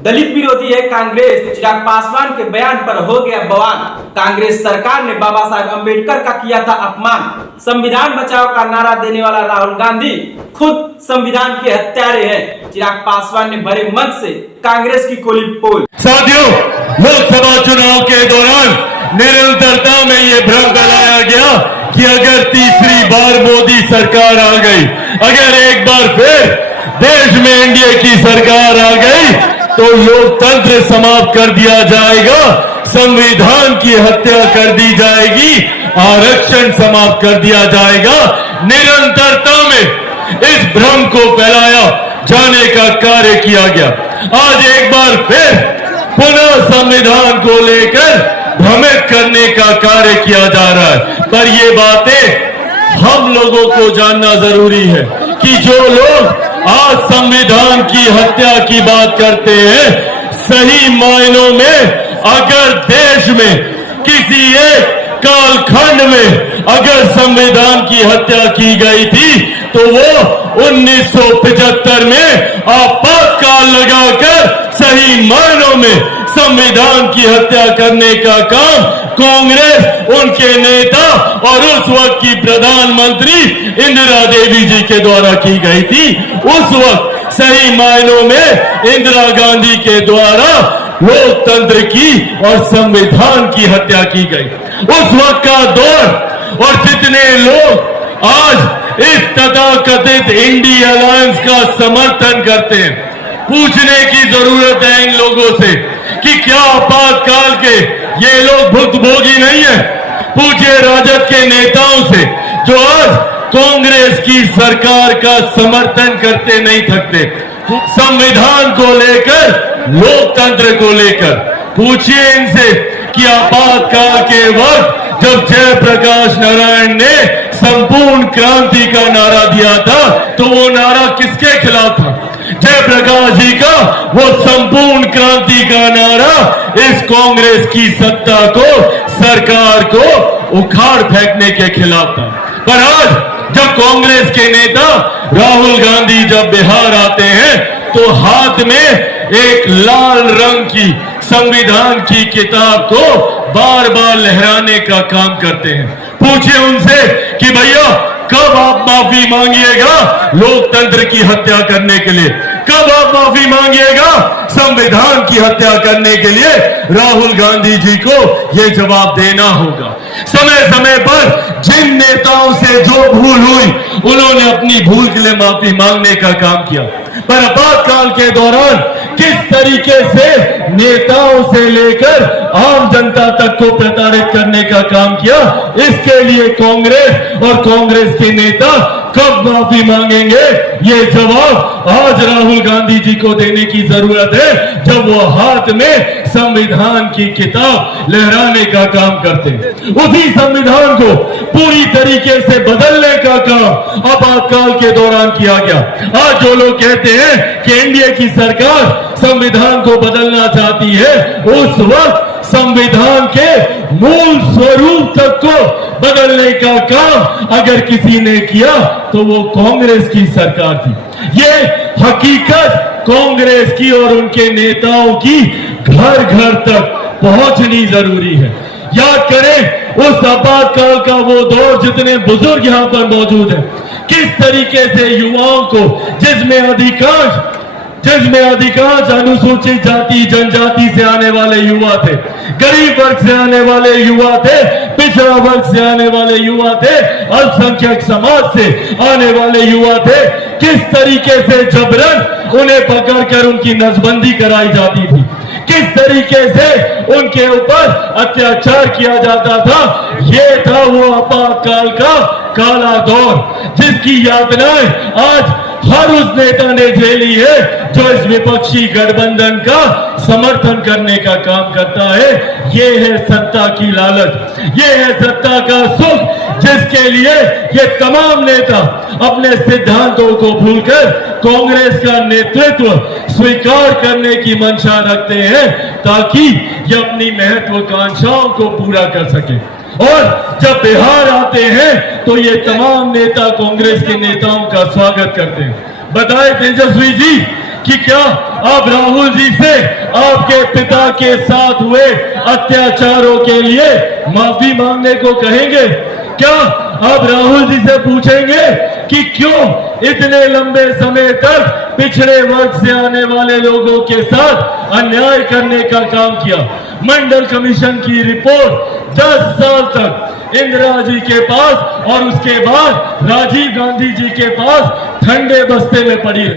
दलित विरोधी है कांग्रेस, चिराग पासवान के बयान पर हो गया बवाल। कांग्रेस सरकार ने बाबा साहेब अम्बेडकर का किया था अपमान। संविधान बचाओ का नारा देने वाला राहुल गांधी खुद संविधान के हत्यारे हैं। चिराग पासवान ने भरे मंच से कांग्रेस की खोली पोल। साथियों, लोकसभा चुनाव के दौरान निरंतरता में ये भ्रम फैलाया गया कि अगर तीसरी बार मोदी सरकार आ गई, अगर एक बार फिर देश में एनडीए की सरकार आ गई तो लोकतंत्र समाप्त कर दिया जाएगा, संविधान की हत्या कर दी जाएगी, आरक्षण समाप्त कर दिया जाएगा। निरंतरता में इस भ्रम को फैलाया जाने का कार्य किया गया। आज एक बार फिर पुनः संविधान को लेकर भ्रमित करने का कार्य किया जा रहा है। पर ये बातें हम लोगों को जानना जरूरी है कि जो लोग आज संविधान की हत्या की बात करते हैं, सही मायनों में अगर देश में किसी एक कालखंड में अगर संविधान की हत्या की गई थी तो वो 1975 में आपातकाल लगाकर सही मायनों में संविधान की हत्या करने का काम कांग्रेस, उनके नेता और उस वक्त की प्रधानमंत्री इंदिरा देवी जी के द्वारा की गई थी। उस वक्त सही मायनों में इंदिरा गांधी के द्वारा लोकतंत्र की और संविधान की हत्या की गई। उस वक्त का दौर और जितने लोग आज इस तथाकथित इंडी अलायंस का समर्थन करते हैं, पूछने की जरूरत है इन लोगों से कि क्या आपातकाल के ये लोग भुक्तभोगी नहीं है। पूछिए राजद के नेताओं से जो आज कांग्रेस की सरकार का समर्थन करते नहीं थकते, संविधान को लेकर, लोकतंत्र को लेकर। पूछिए इनसे कि आपातकाल के वक्त जब जयप्रकाश नारायण ने संपूर्ण क्रांति का नारा दिया था तो वो नारा किसके खिलाफ था? जयप्रकाश जी का वो संपूर्ण क्रांति का नारा इस कांग्रेस की सत्ता को, सरकार को उखाड़ फेंकने के खिलाफ था। पर आज जब कांग्रेस के नेता राहुल गांधी जब बिहार आते हैं तो हाथ में एक लाल रंग की संविधान की किताब को बार बार लहराने का काम करते हैं। पूछिए उनसे कि भैया कब आप माफी मांगिएगा लोकतंत्र की हत्या करने के लिए? कब आप माफी मांगिएगा संविधान की हत्या करने के लिए? राहुल गांधी जी को यह जवाब देना होगा। समय समय पर जिन नेताओं से जो भूल हुई उन्होंने अपनी भूल के लिए माफी मांगने का काम किया। पर आपातकाल के दौरान किस तरीके से नेताओं से लेकर आम जनता तक को प्रताड़ित करने का काम किया, इसके लिए कांग्रेस और कांग्रेस के नेता कब माफी मांगेंगे, ये जवाब आज राहुल गांधी जी को देने की जरूरत है जब वो हाथ में संविधान की किताब लहराने का काम करते हैं। उसी संविधान को पूरी तरीके से बदलने का काम आपातकाल के दौरान किया गया। आज जो लोग कहते हैं कि एनडीए की सरकार संविधान को बदलना चाहती है, उस वक्त संविधान के मूल स्वरूप तक को बदलने का काम अगर किसी ने किया तो वो कांग्रेस की सरकार थी। ये हकीकत कांग्रेस की और उनके नेताओं की घर घर तक पहुंचनी जरूरी है। याद करें उस आपातकाल का वो दौर, जितने बुजुर्ग यहां पर मौजूद हैं, किस तरीके से युवाओं को, जिसमें अधिकांश अनुसूचित जाति जनजाति से आने वाले युवा थे, गरीब वर्ग से आने वाले युवा थे, पिछड़ा वर्ग से आने वाले युवा थे, अल्पसंख्यक समाज से आने वाले युवा थे, किस तरीके से जबरन उन्हें पकड़कर उनकी नसबंदी कराई जाती थी, किस तरीके से उनके ऊपर अत्याचार किया जाता था। ये था वो आपातकाल का काला दौर जिसकी यातनाएं आज हर उस नेता ने झेली है जो इस विपक्षी गठबंधन का समर्थन करने का काम करता है। ये है सत्ता की लालच, ये है सत्ता का सुख, जिसके लिए ये तमाम नेता अपने सिद्धांतों को भूलकर कांग्रेस का नेतृत्व स्वीकार करने की मंशा रखते हैं ताकि ये अपनी महत्वाकांक्षाओं को पूरा कर सके। और जब बिहार आते हैं तो ये तमाम नेता कांग्रेस के नेताओं का स्वागत करते हैं। बताए तेजस्वी जी कि क्या आप राहुल जी से आपके पिता के साथ हुए अत्याचारों के लिए माफी मांगने को कहेंगे? क्या आप राहुल जी से पूछेंगे कि क्यों इतने लंबे समय तक पिछड़े वर्ग से आने वाले लोगों के साथ अन्याय करने का काम किया? मंडल कमीशन की रिपोर्ट 10 साल तक इंदिरा जी के पास और उसके बाद राजीव गांधी जी के पास ठंडे बस्ते में पड़ी है।